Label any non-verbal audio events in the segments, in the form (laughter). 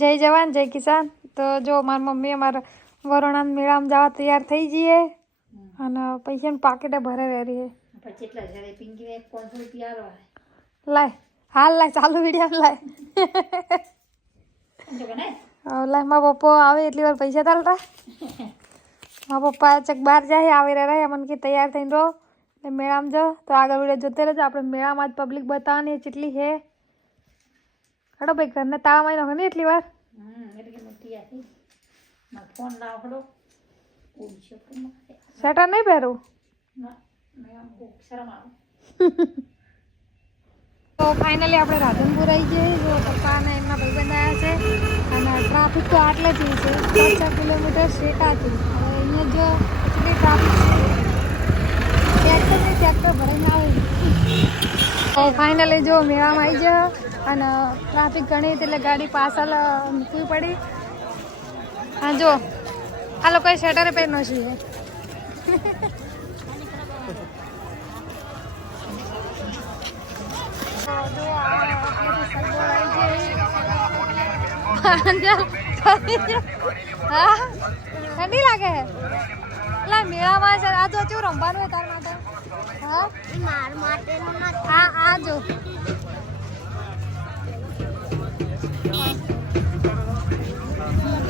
જય જવાન જય કિસાન. તો જો મારી મમ્મી અમારા વરોણા મેળામાં જવા તૈયાર થઈ જઈએ અને પૈસાની પાકેટે ભરે રહી પછી એટલા જ્યારે પિંકી એક પાંચસો રૂપિયા આલો લાય હાલ લાય ચાલુ વીડિયો લાય. લાય મારા પપ્પા આવે એટલી વાર પૈસા તાલતા મારા પપ્પા ચક બહાર જાય આવે રહે મને કે તૈયાર થઈને રહો. ને મેળામાં જાઓ તો આગળ વીડિયો જોતે રહેજો. આપણે મેળામાં જ પબ્લિક બતાવવાની ચેટલી છે હડો ભાઈ ઘરને તાવ મારી નાખો ને એટલી વાર? સેટર નહીં પહેરું? તો ફાઇનલી આપણે રાધનપુર આવી જઈએ. જો પપ્પા અને એમના ભાઈબંધ આવ્યા છે. અને ટ્રાફિક તો આટલે જ છે. પાંચ છ કિલોમીટર શેટાથી. હવે અહીંયા જો એટલી ટ્રાફિક છે. ટ્રેક્ટર ને ટ્રેક્ટર ભરાઈને આવું. તો ફાઇનલી જો મેળામાં આવી ગયો અને ટ્રાફિક ઘણી હતી એટલે ગાડી પાછળ મૂકવી પડી. હા જો. આ લોકોએ શેટરે પહેરનો છે હા ઠંડી લાગે એટલે મેળામાં છે. આ જો કેવું રમવાનું હોય તાર માટે. હા? માર માટે આ આ જો.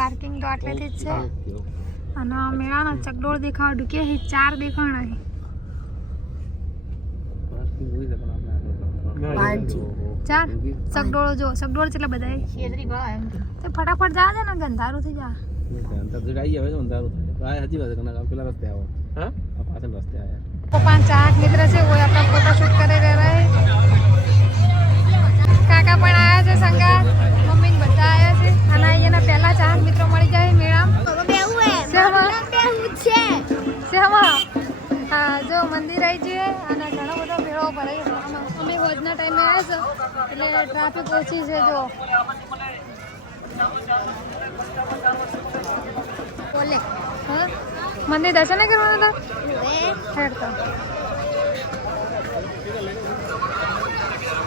પાર્કિંગ તો આટલેથી જ છે. અને મેળાનો ચકડોળ દેખાવ ઢૂકે છે ચાર દેખાણ અહીં. ચાર? બધા ફટાફટ જા ને ગંધારું થઈ જા. પપ્પા ચાર મિત્ર છે કોઈ આપણા કરી રહ્યા છે એટલે ટ્રાફિક ઓછી છે, જો. બોલે. હા? મંદિર દર્શન કરવાના હતા? હેડ તો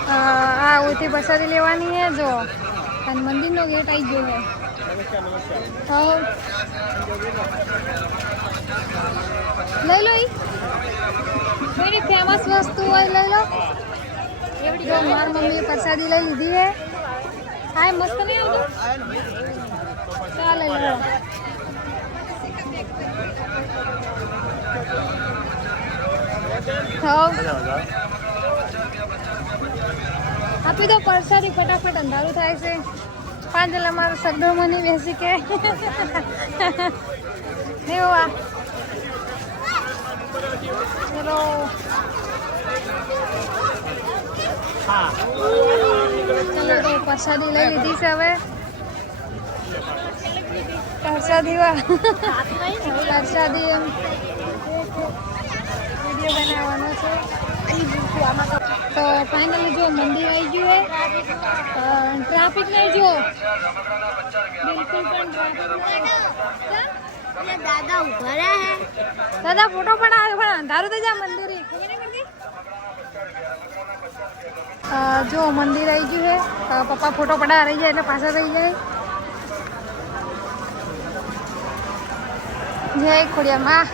આ ઉથી પ્રસાદી લેવાની છે, જો. અને મંદિરનો ગેટ આવી ગયો છે. હા. લઈ લો ફેમસ વસ્તુ હોય લઈ લો. જો માર મમ્મીએ પ્રસાદી લઈ લીધી છે હા, એ મસ્ત નહીં આવતું? ચાલ લઈ લો. ખાઓ. આપી દો પરસાદી, ફટાફટ અંધારું થાય છે. પાંચ જણા મારો સગડો મને બેસી કે. (laughs) નહીં હોવા ચલો. ચલો તો પ્રસાદી લઈ લીધી છે હવે પ્રસાદી વા પ્રસાદી એમ વીડિયો બનાવવાનો છે તો ફાઇનલી જો મંદિર આવી ગયું છે ટ્રાફિક નહીં જો બિલકુલ પણ ટ્રાફિક નહીં એટલે દાદા ઊભા રહ્યા હે દાદા ફોટો પડાવે પણ અંધારું થઈ જાય મંદિર જો મંદિર આવી ગયું છે પપ્પા ફોટો પડા રહી જાય એટલે પાછા થઈ જાય. જય ખોડિયા માં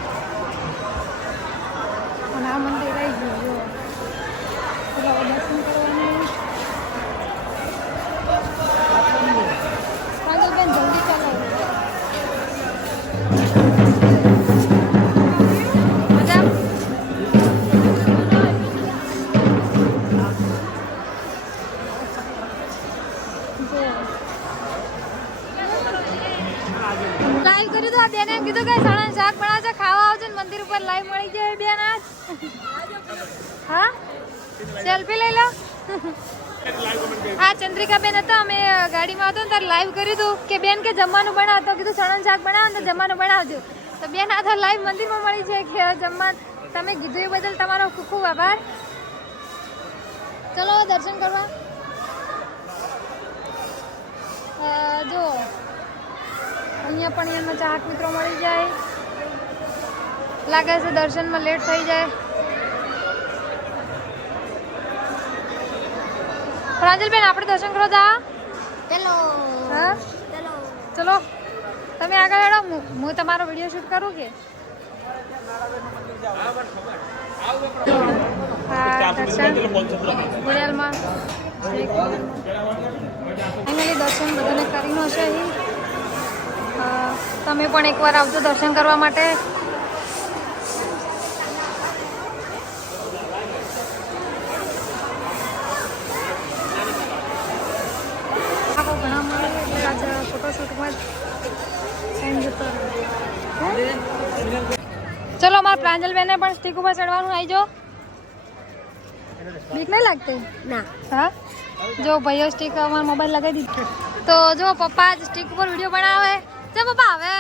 હા? સેલ્ફી લઈ લો. હા ચંદ્રિકા બેન હતા, અમે ગાડીમાં હતો ત્યારે લાઈવ કર્યું હતું કે બેન કે જમવાનું બનાવ. તો કીધું સણન શાક બનાવો ને જમવાનું બનાવજો. તો બેન આ તો લાઈવ મંદિરમાં મળી છે કે જમવા. તમે કીધું એ બદલ તમારો ખૂબ ખૂબ આભાર. ચલો, દર્શન કરવા. જો, અહીંયા પણ એમના ચાહક મિત્રો મળી જાય. લાગે છે દર્શનમાં લેટ થઈ જાય. પ્રાંજલબેન આપણે દર્શન કરવા જા. ચલો. હા? ચલો. ચલો. તમે આગળ હેડો હું તમારો વીડિયો શૂટ કરું કે? હા દર્શન. ગુડિયાલમાં ફાઇનલી દર્શન બધાને કરીને હશે તમે પણ એકવાર આવજો દર્શન કરવા માટે આખો ઘણા મળે એટલે આજે ફોટોશૂટમાં જ ટાઈમ જતો રહ્યો. ચલો મારા પ્રાંજલબેને પણ સ્ટીક ઉપર ચડવાનું આવી જો બીક નહીં લાગતી? ના. હા? જો ભાઈઓ સ્ટીક અમારો મોબાઈલ લગાવી દીધો. તો જો પપ્પા જ સ્ટીક ઉપર વીડિયો બનાવે. છે પપ્પા હવે.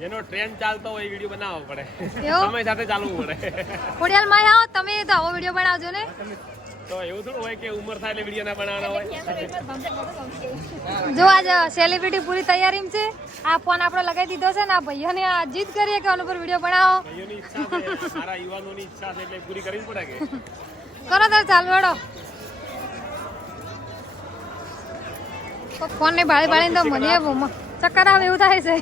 જેનો ટ્રેન્ડ ચાલતો હોય વીડિયો બનાવવો પડે. સમય સાથે ચાલવું પડે. ખોડિયાલમાં આવો તમે તો આવો વીડિયો બનાવજો ને. તો એવું થોડું હોય કે ઉંમર થાય એટલે વીડિયો ના બનાવવાના હોય. જો આજ સેલિબ્રિટી પૂરી તૈયારીમાં છે આ ફોન આપણે લગાવી દીધો છે ને આ ભાઈઓને આ જીદ કરીએ કે આના વીડિયો બનાવો. ભાઈઓની ઈચ્છા છે મારા યુવાનોની ઈચ્છા છે એટલે પૂરી કરવી પડે કે? કરો તાર ચાલુ હેડો ફોન ને બાળી બાળીને તો મને ચક્કર આવે એવું થાય છે.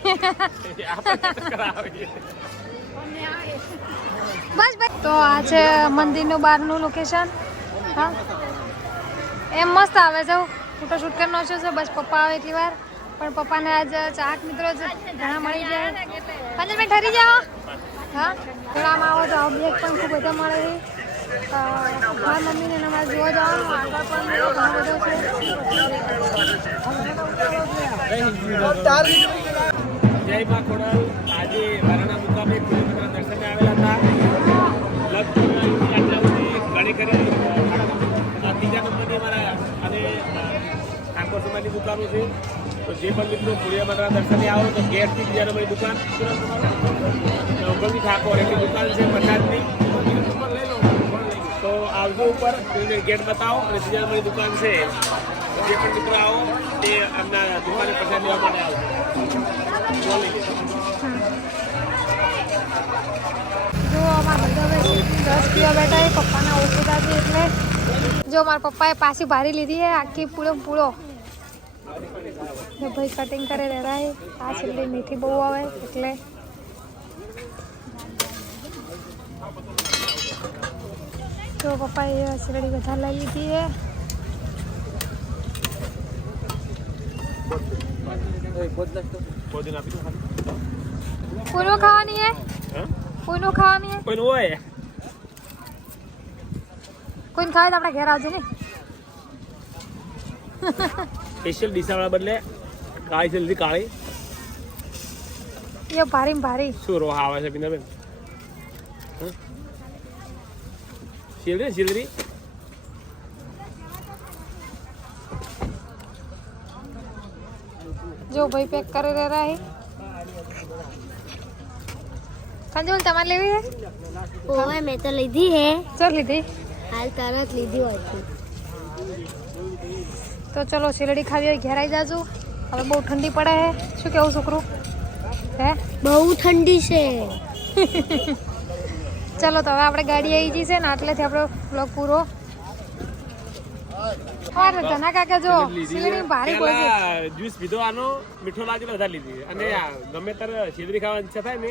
(laughs) બસ તો આ છે મંદિરનું બહારનું લોકેશન હા. એમ મસ્ત આવે છે. ફોટોશૂટ કરી નાખ્યો છે. બસ પપ્પા આવે એટલી વાર. પણ પપ્પાને આજ ચાહક મિત્રો છે ઘણા મળી જાય મિનિટ ઠરી જાઓ. હા. ઘણામાં આવો તો આ બેગ પણ ખૂબ બધા મળે છે. મારા મમ્મીને ને જોવા જવાનું. આગળ પણ ઘણો બધો છે. જય મા ખોડલ. ઠાકોર દુકાનો છે. તો જે પણ મિત્રો કુળિયામાના દર્શને આવો, તો ગેરથી બીજાનો નંબરની દુકાન. ઉભરજી ઠાકોર એની દુકાન છે પચાસની તો આવજો ઉપર ગેટ બતાવો અને બીજા નંબરની દુકાન છે. જે પણ મિત્રો આવો, તે એમના દુકાને પ્રસાદ લેવા માટે આવજો જો, મારા પપ્પાએ પાછી ભારી લીધી છે, આખી પૂળો પૂળો ભાઈ કટિંગ કરે રેડાય આ છેલ્લી મીઠી બહુ આવે એટલે જો પપ્પાએ શેરડી વધારે લઈ લીધી છે ભોજન આપી દો ખાલી. કોઈનો ખાવાની છે હા? કોઈનો ખાવાની છે કોઈનું હોય કોઈને ખાવે તો આપણે ઘેર આવજો ને સ્પેશિયલ ડીસાવાળા બદલે કાળી છે લીધી કાળી એ ભારી ને ભારી શું રોહ આવે છે પિંદાબેન શિલરી શિલરી જો ભાઈ પેક કરી રહ્યા હે કંજોલ તમારે લેવી છે ઓવે મેં તો લીધી હે ચાલ લીધી હાલ તરત લીધી હોય છે તો ચલો શેરડી ખાવી હોય ઘેર આવી જાજો. હવે બહુ ઠંડી પડે છે શું કેવું છોકરું? હે? બહુ ઠંડી છે. ચલો તો હવે આપણે ગાડી આવી જઈશે છે ને આટલેથી આપણો બ્લોગ પૂરો. અરે તના કાકા જો ભારી બોલ. જ્યુસ પીધો આનો મીઠો વધારે લીધી. અને આ ગમે ત્યારે શિલરી ખાવાની ઈચ્છા થાય ને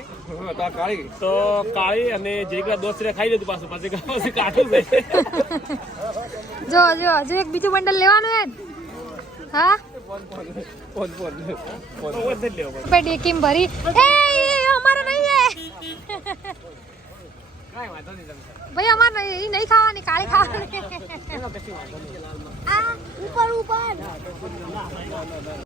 તો કાળી. તો કાળી અને જે પેલા દોસ્ત રે ખાઈ લીધું પાછું પાછી પાછું કાઢું (laughs) જો જો હજુ એક બીજું બંડલ લેવાનું હે? હા? પડે ભાઈ ડેકીમ ભરી. એ એ, નહીં હે ભાઈ અમારે નહીં નહીં ખાવાની કાળી ખાવાની. આ ઉપર ઉપર.